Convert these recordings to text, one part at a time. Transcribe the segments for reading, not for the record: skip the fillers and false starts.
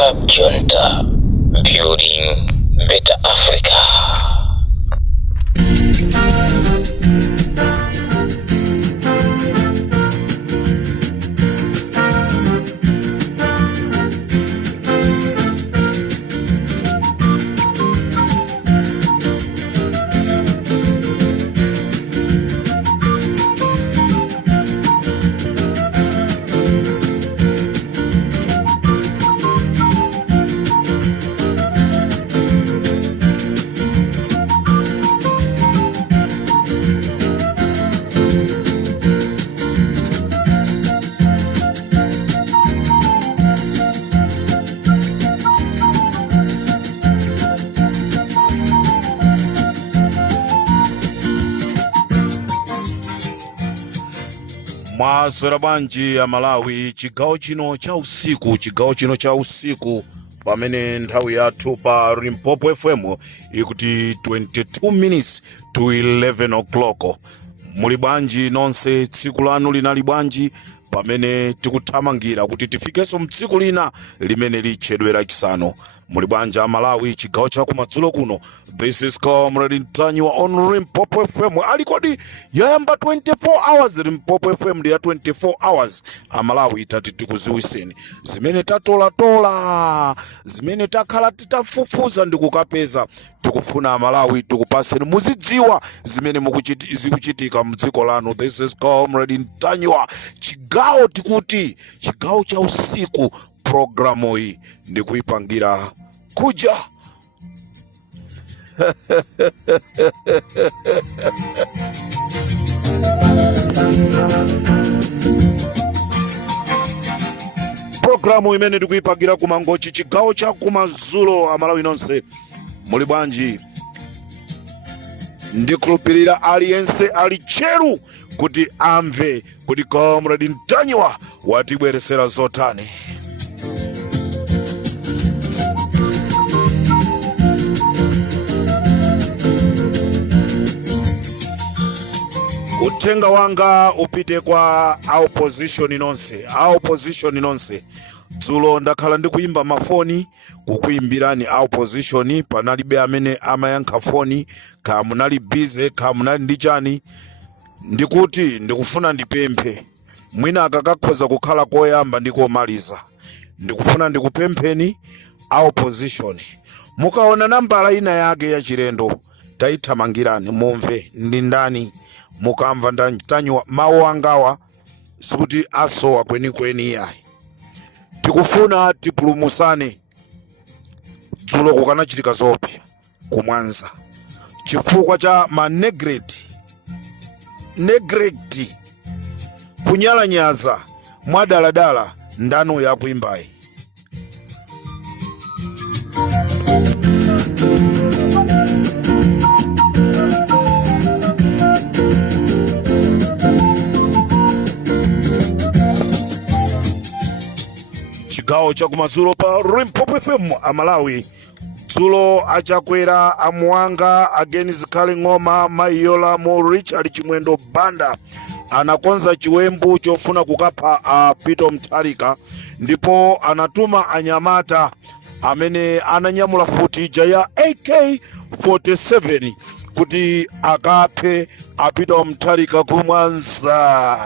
Club Junta, building better Africa. Maswera banji ya Malawi, chigawo chino cha usiku pamene nthawi yathu pa Limpopo FM ikuti 22 minutes to 11 o'clock. Muli bwanji nonse, tsiku lanu linali bwanji pamene tikuthamangira kuti tifikeso mtsiku lina limene litchedwera chisanu. Muli bwanji ya Malawi, chigawo cha kumadzulo kuno. This is Comrade Ntanyiwa on Limpopo FM. Alikodi yayamba 24 hours, Limpopo FM ya 24 hours. Amalawi itati tikuziwiseni zimene tatola zimene takhala titafufuza ndikukapeza. Tikufuna Amalawi tikupaseni muzidziwa zimene zikuchitika mdziko lanu. This is Comrade Ntanyiwa, chigawo tikuti chigawo cha usiku. Programu hii ndikuipangira kuja programu imene ndikuipangira kumangochi, chigawo cha kumadzulo. Amalawi nonse muli bwanji? Ndikhulupirira aliyense ali cheru kuti amve kuti Comrade Ntanyiwa watibweresera zotani. Uthenga wanga upite kwa opposition nonse. Dzulo ndakhala ndikuimba mafoni kukuimbirani opposition, panalibe amene amayankha foni, kaya munali busy kaya munali ndichani. Ndikuti ndikufuna ndipemphe, mwina akakakhoza kukhala koyamba ndikomaliza. Ndikufuna ndikupempheni opposition, mukaona nambala ina yake ya chilendo taithamangirani mumve ndi ndani. Mukamva Ntanyiwa mawu angawa sikuti asowa kwenikweni yayi. Tikufuna tipulumusane. Dzulo kukanachitika zopi kumwanza chifukwa cha neglect kunyalanyaza mwadaladala ndanu ya kuimbai. Chigawo cha kumadzulo pa Limpopo FM Amalawi. Dzulo achakwera amuanga ageni zikhale ng'oma Mayola mo Richard Chimwendo Banda anakonza chiwembu chofuna kukapha Peter Mutharika, ndipo anatuma anyamata amene ananyamula futi ya AK-47 kuti akaphe Peter Mutharika kumwanza.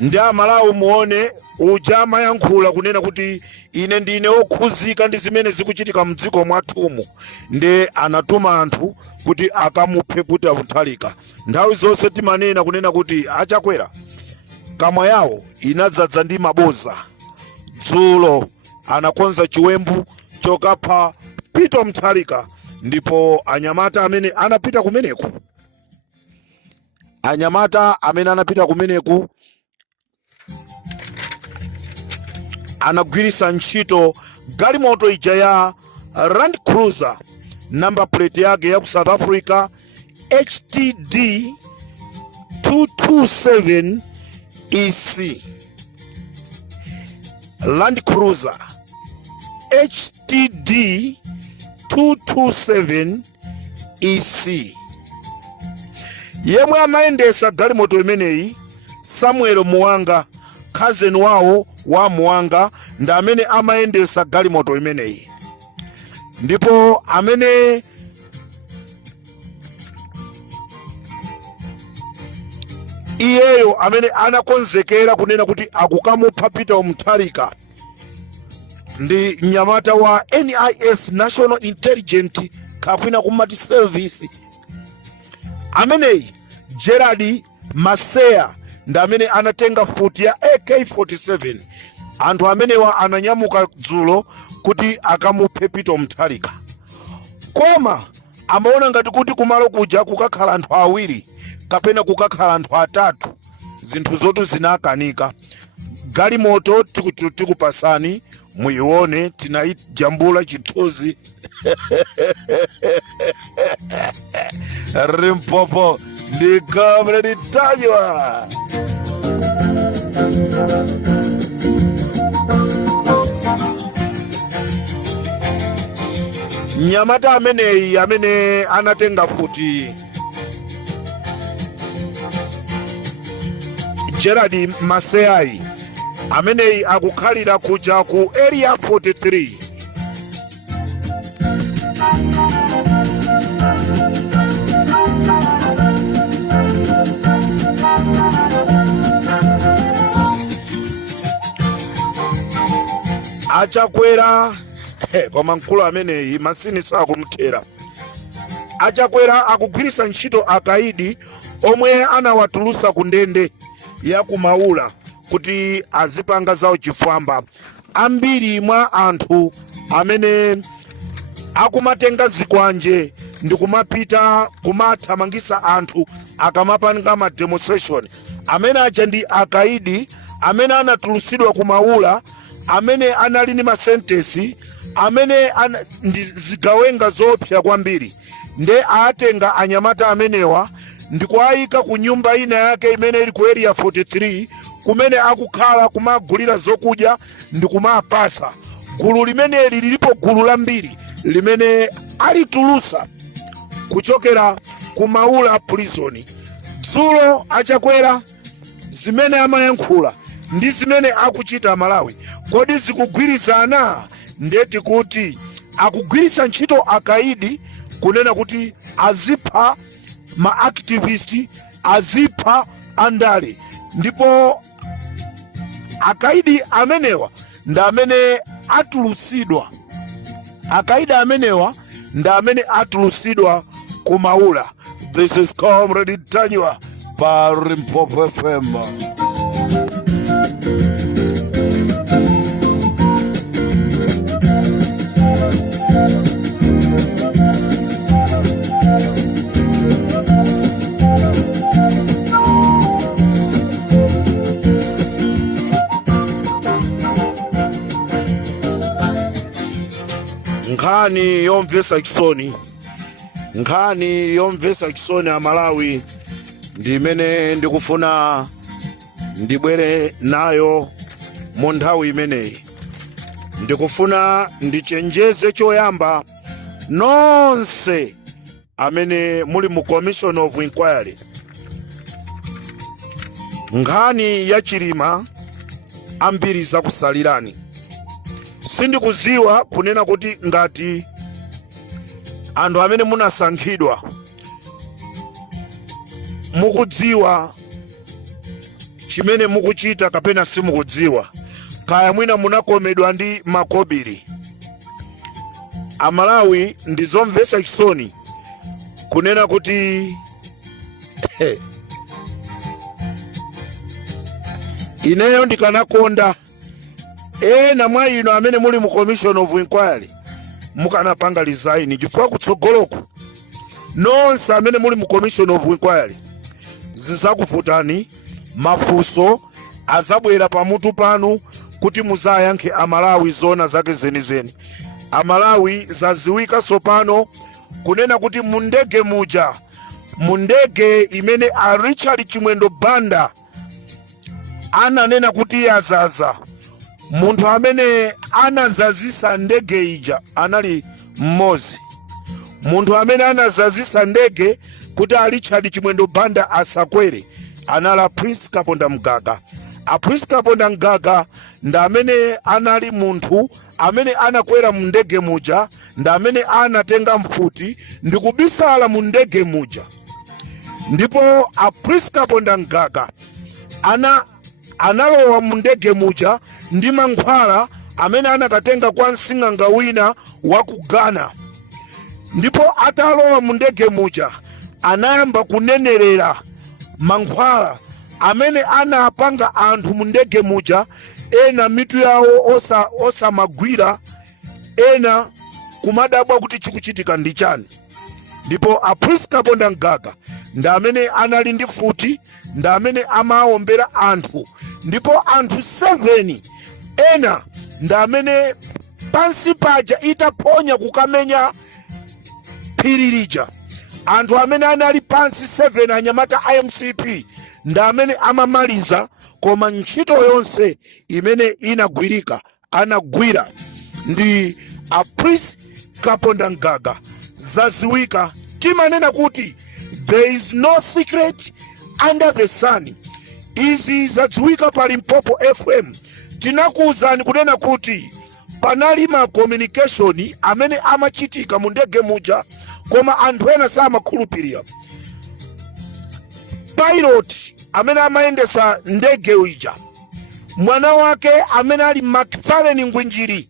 Ndi Amalawi muone ujama yankhula kunena kuti ine ndine okhuzika ndi zimene zikuchitika mdziko mwathumu. Nde anatuma anthu kuti akamuphe Peter Mutharika. Nthawi zonse timanena kunena kuti achakwera kamwa yawo inadzadza ndi maboza. Dzulo anakonza chiwembu chokapha Peter Mutharika, ndipo anyamata amene anapita kumeneku anagwirisa ntchito galimoto ija ya Land Cruiser number plate yake ya ku South Africa HTD 227 EC. Land Cruiser HTD 227 EC. Yemwe amaendesa galimoto imeneyi Samuel Muwanga, cousin wawo wa Muwanga, ndi amene amayendesa galimoto imeneyi. Ndipo amene iyeyo amene anakonzekera kunena kuti akukamupha Peter Mutharika ndi mnyamata wa NIS, National Intelligence kapena kumati service. Ameneyi Gerald Maseya ndi amene anatenga futi ya AK47. Anthu amenewa ananyamuka dzulo kuti akamuphe Peter Mutharika, koma amaona ngati kuti kumalo kuja kukakhala anthu awiri kapena kukakhala anthu atatu, zinthu zotu zinakanika. Galimoto tikupasani muione, tinayijambula chithunzi. Limpopo ndi Comrade Tanywa. Nyamata ameneyi amene anatenga futi Gerald Maseya ameneyi akukhalira kuja ku area 43. Achakwera koma mkulu ameneyi masini sakumthera. Achakwera akugwirisa ntchito akaidi omwe anawatulusa ku ndende ya kumaula kuti azipanga zawo chifwamba. Ambiri mwa anthu amene akumatenga zikwanje ndi kumapita kumathamangisa anthu akamapanga ma demonstration, amene aja ndi akaidi amene anatulusidwa kumaula, amene anali ni masentesi, amene ndi zigawenga zopsa kwambiri. Nde atenga anyamata amenewa ndi kuayika ku nyumba ina yake imene ili ku area 43, kumene akukhala kumagulira zokudya ndi kumapasa. Gulu limeneli lilipo gulu lambiri limene alitulusa kuchokera kumaula prison. Dzulo Achakwera zimene amayankhula ndi zimene akuchita Malawi kodi zikugwirizana? Ndeti kuti akugwirisa ntchito akaidi kunena kuti azipha ma activist, azipha andale. Ndipo akaidi amenewa ndi amene atulusidwa, akaidi amenewa ndi amene atulusidwa kumaula. This is Comrade Tanywa pa Limpopo FM. Nkhani yomvesa chisoni, nkhani yomvesa chisoni ya Malawi ndi imene ndikufuna ndibwere nayo mu nthawi imeneyi. Ndikufuna ndichenjeze choyamba nonse amene muli mu Commission of Inquiry. Nkhani ya Chilima ambiri zakusalirani. Sindikuziwa kunena kuti ngati anthu amene munasankhidwa mukudziwa chimene mukuchita kapena simukudziwa, kaya mwina munakomedwa ndi makobiri. Amalawi ndizomvesa chisoni kunena kuti ineyo ndikanakonda ena mwa ino amene muli mu Commission of Inquiry mukanapanga resign, chifukwa kutsogoloku nonse amene muli mu Commission of Inquiry zizakuvutani, mafunso azabwera pamutu panu kuti muzayankhe Amalawi zona zake zenizeni. Amalawi zaziwika sopano kunena kuti mundege muja, mundege imene a Richard Chimwendo Banda ananena kuti yazaza, munthu amene anazazisa ndege ija anali mmozi. Munthu amene anazazisa ndege kuti a Richard Chimwendo Banda asakwere anali Prince Kaponda Mgaga. Prince Kaponda Mgaga ndamene anali munthu amene anakwera mu ndege muja, ndamene anatenga mfuti ndikubisala mu ndege muja. Ndipo Prince Kaponda Mgaga analowa mu ndege muja ndi mankhwala amene anakatenga kwa msing'anga wina wa ku Ghana. Ndipo atalowa mu ndege muja anayamba kunenerera mankhwala amene anapanga anthu mu ndege muja, ena mitu yawo osamagwira, ena kumadabwa kuti chikuchitika ndi chani. Ndipo Prince Kaponda Mgaga ndamene anali ndi futi, ndamene amaombera anthu. Ndipo anthu 7 ena ndamene pansi paja itaponya kukamenya phiri lija, anthu amene anali pansi 7 anyamata IMCP ndamene amamaliza, koma ntchito yonse imene inagwirika anagwira ndi Prince Kaponda Mgaga. Zaziwika, timanena kuti there is no secret under the sun. Izi zadziwika pa Limpopo FM. Tinakuwuzani kunena kuti panali ma communication amene amachitika mu ndege muja, koma anthu ena samakhulupirira. Pilot amene amayendesa ndege uja, mwana wake amene ali Macfarlane Ngwinjiri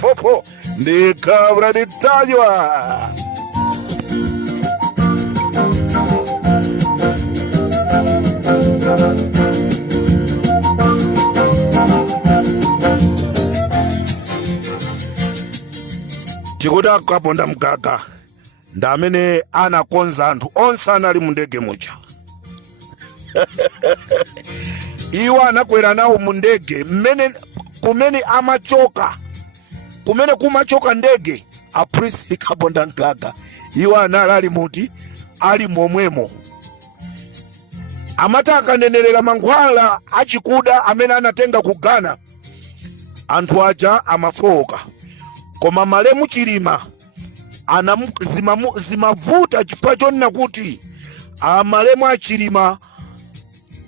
Popo ndikabra ditajwa. Chikuda Kaponda Mgaga ndamene anakonza anthu onse anali mu ndege muja. Iwo anakwera nawo mu ndege kumene amachoka, kumene kumachoka ndege Prince Kaponda Mgaga. Iwo anali muti ali momwemo. Amataka nenerera mankhwala achikuda amene anatenga ku Ghana, anthu aja amafoka. Koma Malemu Chilima zimavuta chifukwa chonena kuti Malemu Achilima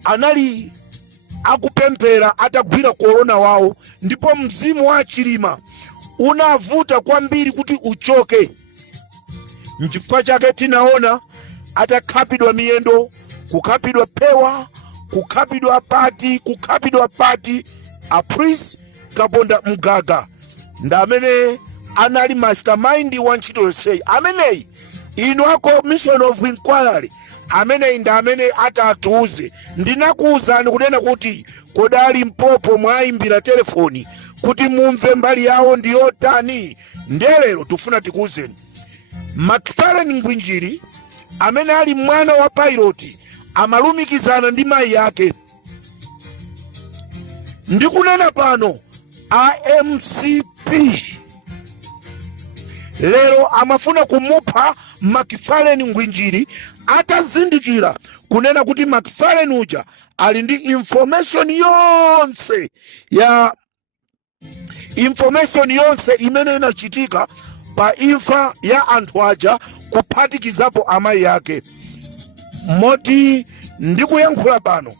anali akupempera atagwira korona wawo, ndipo mzimu wa Chilima unavuta kwambiri kuti uchoke. Nchifukwa chake tinaona atakhapidwa miyendo, kukhapidwa pewa, kukhapidwa pati. Prince Kaponda Mgaga ndamene anali mastermind wa ntchito yonseyi. Ameneyi ino a commission of inquiry, ameneyi ndamene atatuze. Ndinakuwuzani kunena kuti kodali Mpopo mwayimbira telefoni kuti mumve mbali yawo ndiyotani. Ndelero tufuna tikuwuzeni Macfarlane Ngwinjiri amene ali mwana wa pilot amalumikizana ndi mayi yake. Ndikunena pano IMCP lero amafuna kumupha Macfarlane Ngwinjiri, atazindikira kunena kuti Macfarlane uja ali ndi information yonse imene inachitika pa imfa ya anthu aja, kuphatikizapo amayi yake. Moti ndikuyankhula pano,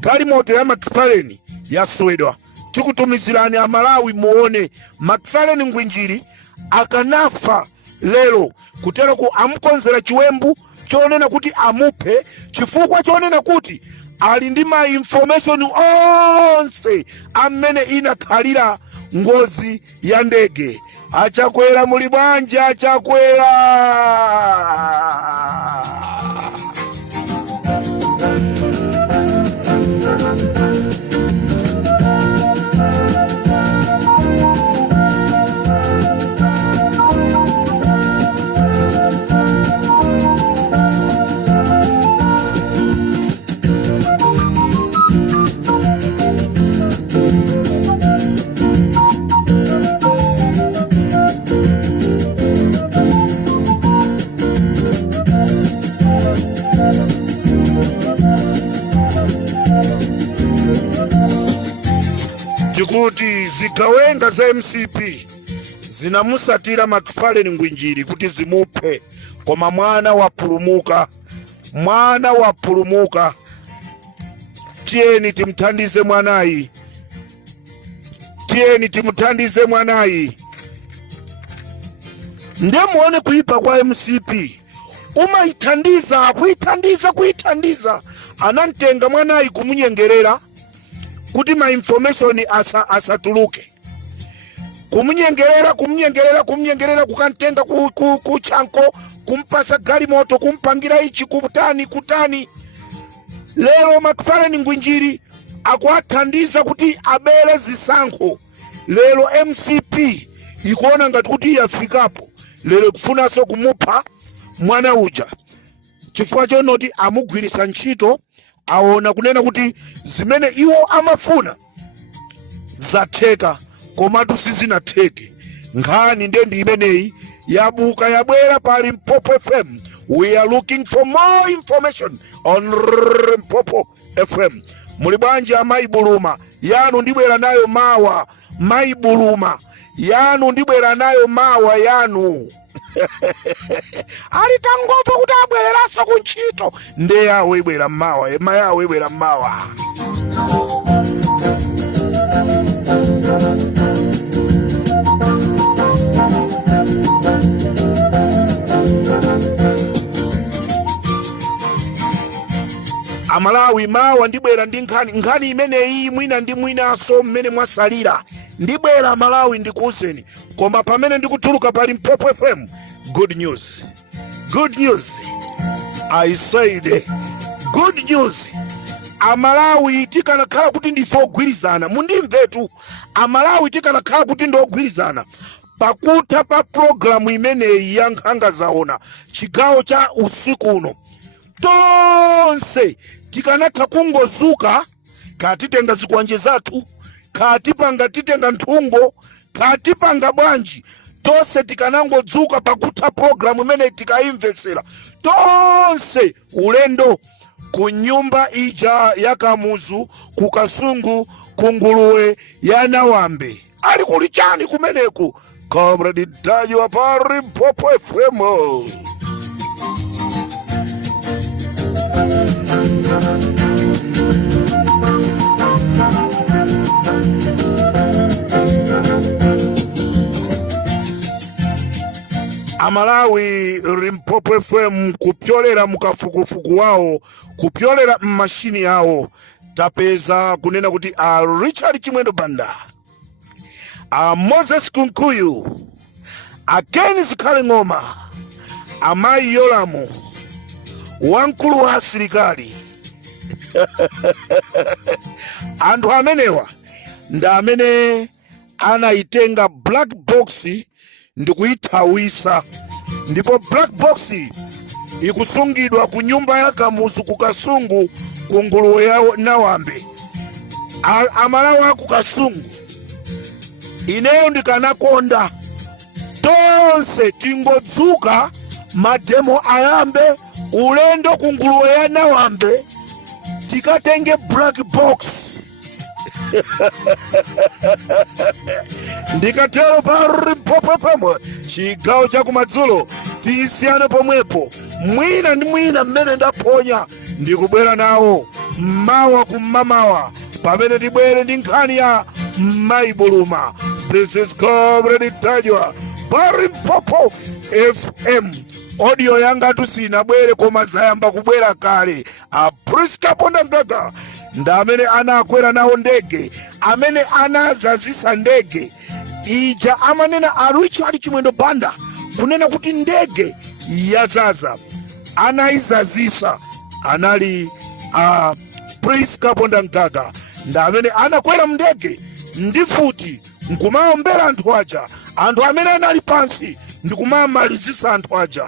galimoto ya Macfarlane yaswedwa. Tikutumizirani Amalawi muone Macfarlane Ngwinjiri akanafa lero, kutero ku amukonzera chiwembu chonena kuti amuphe, chifukwa chonena kuti ali ndi ma information onse amene inakhalira ngozi ya ndege. Achakwera muli bwanji? Achakwera tikuti zigawenga za MCP zinamusatira Macfarlane Ngwinjiri kuti zimuphe, koma mwana wapulumuka. Mwana wapulumuka. Tiyeni timthandize mwanayi. Tiyeni timthandize mwanayi. Ndemuone kuipa kwa MCP. Umaithandiza, kuithandiza. Anamtenga mwanayi kumunyengerera kuti ma information asatuluke. Kumunyengerera kukantenga kuchanko, kumpasa gari moto, kumpangira ichi kutani. Lero Macfarlane Ngwinjiri akuathandiza kuti abere zisankho. Lero MCP ikuona ngati kuti yafikapo. Lero kufunaso kumupha mwana uja. Chifukwa chonoti amugwirisa ntchito, aona kunena kuti zimene iwo amafuna zatheka, komatu sizinatheke. Nkhani ndendi imeneyi yabuka yabwera pa Limpopo FM. We are looking for more information on Limpopo FM. Muli bwanji Amayi Buluma, yanu ndibwera nayo mawa. Mayi Buluma, yanu ndibwera nayo mawa yanu. Alitangova kuti abwereraso kuntchito. Nde yawo ibwera mawa, ema yawo ibwera mawa. Amalawi mawa ndibwera ndi nkhani imeneyi mwina ndi mwinaso mmene mwasalira. Ndibwera Malawi ndikuuzeni, koma pamene ndikutuluka pa Limpopo FM, good news. I said good news. Amalawi tikanakhala kuti ndife ogwirizana, mundimvetu. Amalawi tikanakhala kuti ndi ogwirizana pakutha pa programu imeneyi ya Nkhanga Zaona chigawo cha usiku uno, tonse tikanatha kungozuka, katitenga zikwanje zathu, katipanga titenga nthungo, katipanga bwanji, tonse tikanangodzuka pakutha programu imeneyi tikaimvesera tonse ulendo ku nyumba ija ya Kamuzu, ku Kasungu, ku Nguluwe ya Nawambe. Ali kuli chani kumeneku? Comrade Tajo pa Limpopo FM. Amalawi Limpopo FM kupyolera mukafukufuku wawo, kupyolera mmashini yawo, tapeza kunena kuti Richard Chimwendo Banda, Moses Kunkuyu, Kenis Kalingoma, Amayi Yolamu, wankulu wa asilikali. Anthu amenewa nda amene anaitenga black box ndikuithawisa, ndipo black box ikusungidwa ku nyumba ya Kamuzu, ku Kasungu, ku Nguluwe ya Nawambe. Amalawi aku Kasungu, ineyo ndikanakonda tonse tingodzuka mademo ayambe, ulendo ku Nguluwe ya Nawambe, tikatenge black box. Ndikatero pa Limpopo FM chigawo cha kumadzulo, tisiyane pomwepo. Mwina ndi mwina mmene ndaponya ndikubwera nawo mawa kumamawa, pamene tibwere ndi nkhani ya Mayi Buluma. This is Comrade Tajwa pa Limpopo FM. Audio yanga tusinabwere koma zayamba kubwera kale. Priska Ponda Ngaga nda amene anakwera nawo ndege, amene anazazisa ndege ija, amanena Richard Chimwendo Banda kunena kuti ndege yazaza anaizazisa, anali Priska Ponda Ngaga nda amene anakwera mndege ndifuti nkumaombera anthu aja, anthu amene anali pansi ndikumamalizisa anthu aja.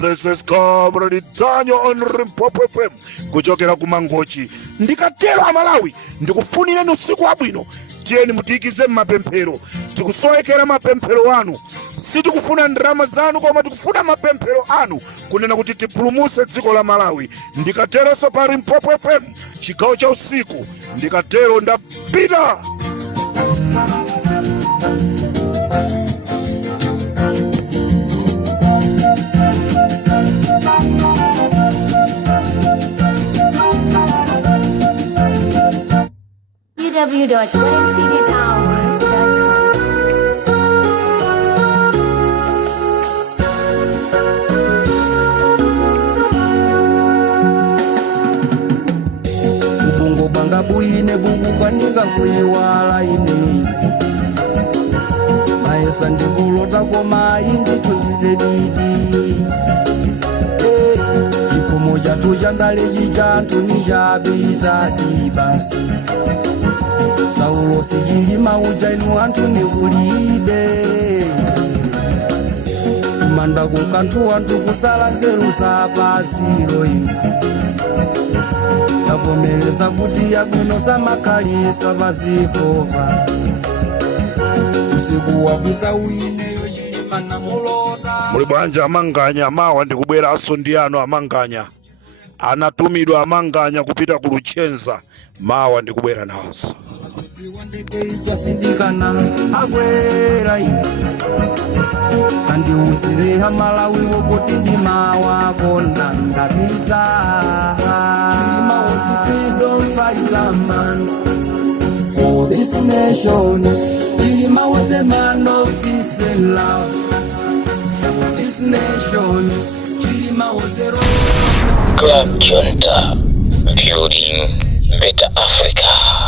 This is Comrade Tanyo on Limpopo FM kuchokera ku Mangochi. Ndikatero Amalawi ndikufunireni usiku wabwino. Tiyeni mutikize mapemphero, tikusowekera mapemphero anu. Sitikufuna ndrama zanu, koma tikufuna mapemphero anu kunena kuti tipulumuse dziko la Malawi. Ndikatero so pa Limpopo FM chigawo cha usiku, ndikatero ndapita. Ubungo banga buine bukukanika kuiwala ine maesa ndikulota koma inditulize didi chikomo chatu chandale chichantu nichabita dibasi Saulo sijilima ujainu antu nikulibe manda kukantu antu kusala nzeru sapasiro inu Navomeleza kuti yabwino samakalisa vazikova usiku wapita uineyo chilima na mulota Muli bwanja amanganya mawa ndikubwera asondiyano amanganya anatumidwa amanganya kupita ku Luchenza mawa ndikubwera nawo Wandeke ichasindikana agwera Kandi usire hamalawi wopoti ndima wako ndandapita Ndima was a freedom fighter man For this nation Ndima was a man of peace and love For this nation Ndima was a Club Junta, building better Africa.